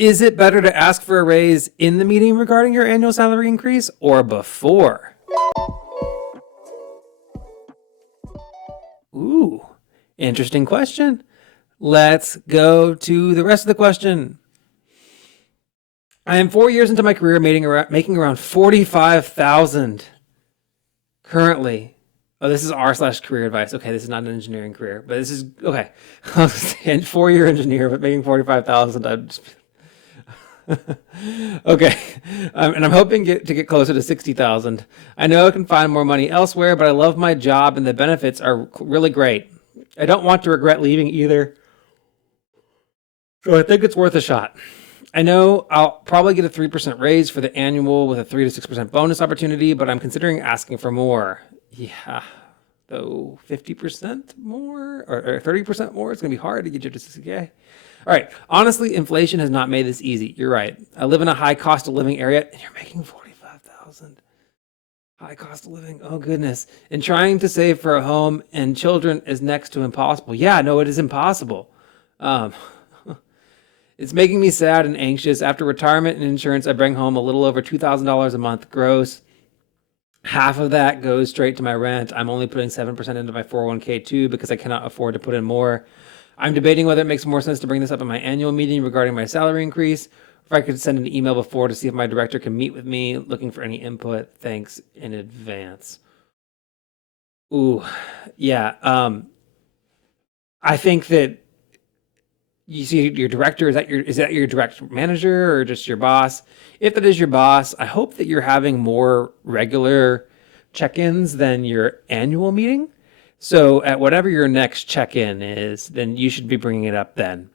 Is it better to ask for a raise in the meeting regarding your annual salary increase or before? Ooh, interesting question. Let's go to the rest of the question. I am 4 years into my career making around 45,000 currently. Oh, this is r/career advice. Okay, this is not an engineering career, but this is okay. 4-year engineer, but making 45,000. Okay, and I'm hoping to get closer to 60,000. I know I can find more money elsewhere, but I love my job and the benefits are really great. I don't want to regret leaving either, so I think it's worth a shot. I know I'll probably get a 3% raise for the annual with a 3 to 6% bonus opportunity, but I'm considering asking for more. Yeah, though 50% more or 30% more, it's going to be hard to get you to 60K. All right. Honestly, inflation has not made this easy. You're right. I live in a high cost of living area and you're making 45,000. High cost of living. Oh goodness. And trying to save for a home and children is next to impossible. Yeah, no, it is impossible. Um, it's making me sad and anxious. After retirement and insurance, I bring home a little over $2,000 a month gross. Half of that goes straight to my rent. I'm only putting 7% into my 401k too because I cannot afford to put in more. I'm debating whether it makes more sense to bring this up in my annual meeting regarding my salary increase, or if I could send an email before to see if my director can meet with me, looking for any input. Thanks in advance. Ooh, yeah. I think that you see your director, is that your direct manager or just your boss? If that is your boss, I hope that you're having more regular check-ins than your annual meeting. So at whatever your next check-in is, then you should be bringing it up then.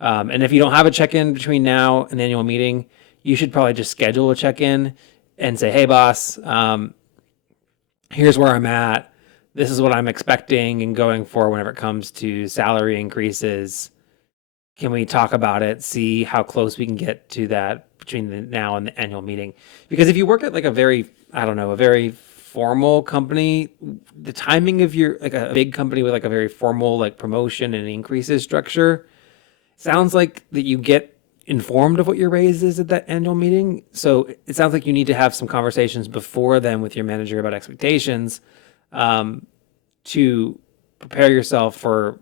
And if you don't have a check-in between now and the annual meeting, you should probably just schedule a check-in and say, hey, boss, here's where I'm at. This is what I'm expecting and going for whenever it comes to salary increases. Can we talk about it, see how close we can get to that between the now and the annual meeting? Because if you work at like a very, I don't know, a very formal company, the timing of your, like a big company with like a very formal like promotion and increases structure, sounds like that you get informed of what your raise is at that annual meeting. So it sounds like you need to have some conversations before then with your manager about expectations, to prepare yourself for,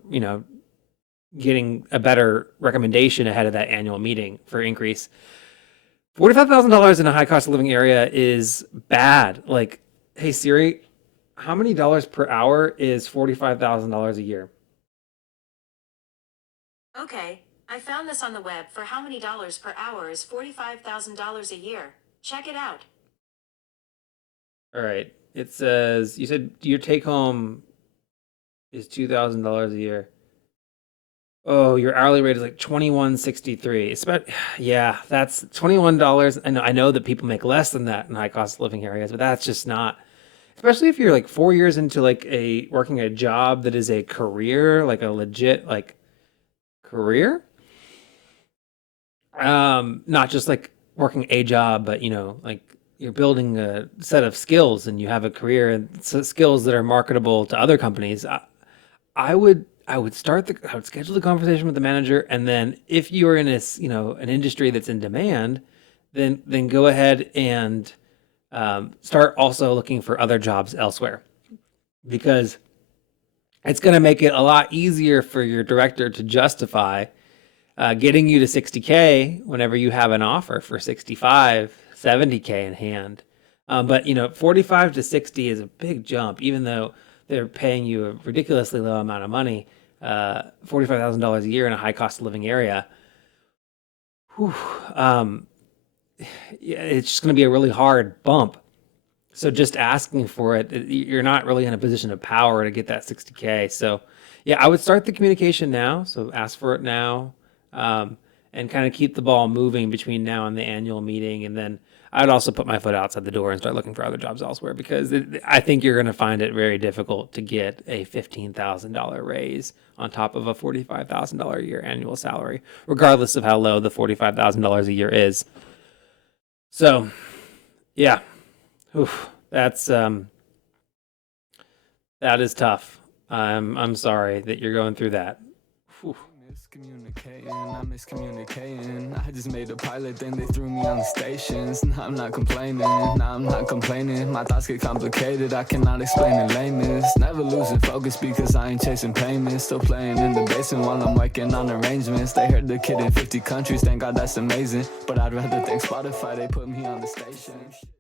getting a better recommendation ahead of that annual meeting for increase. $45,000 in a high cost of living area is bad. Like, hey Siri, how many dollars per hour is $45,000 a year? Okay, I found this on the web. For how many dollars per hour is $45,000 a year? Check it out. All right. It says you said your take home is $2,000 a year. Oh, your hourly rate is like $21.63. It's about, yeah, that's $21. I know that people make less than that in high cost of living areas, but that's just not, especially if you're like 4 years into like working a job that is a career, like a legit like career. Not just like working a job, but like you're building a set of skills and you have a career and skills that are marketable to other companies. I would I would schedule the conversation with the manager, and then if you're in an industry that's in demand, then go ahead and start also looking for other jobs elsewhere, because it's going to make it a lot easier for your director to justify getting you to 60K whenever you have an offer for 65, 70K in hand. But 45 to 60 is a big jump, even though they're paying you a ridiculously low amount of money, $45,000 a year in a high cost of living area. Whew, yeah, it's just going to be a really hard bump. So just asking for it, you're not really in a position of power to get that 60K. So yeah, I would start the communication now. So ask for it now, and kind of keep the ball moving between now and the annual meeting. And then I'd also put my foot outside the door and start looking for other jobs elsewhere, because I think you're going to find it very difficult to get a $15,000 raise on top of a $45,000 a year annual salary, regardless of how low the $45,000 a year is. So yeah. Oof, that is tough. I'm sorry that you're going through that. Whew. I'm miscommunicating. I just made a pilot, then they threw me on the stations. Nah, I'm not complaining, my thoughts get complicated, I cannot explain in lameness. Never losing focus because I ain't chasing payments. Still playing in the basement while I'm working on arrangements. They heard the kid in 50 countries, thank God that's amazing. But I'd rather thank Spotify, they put me on the station.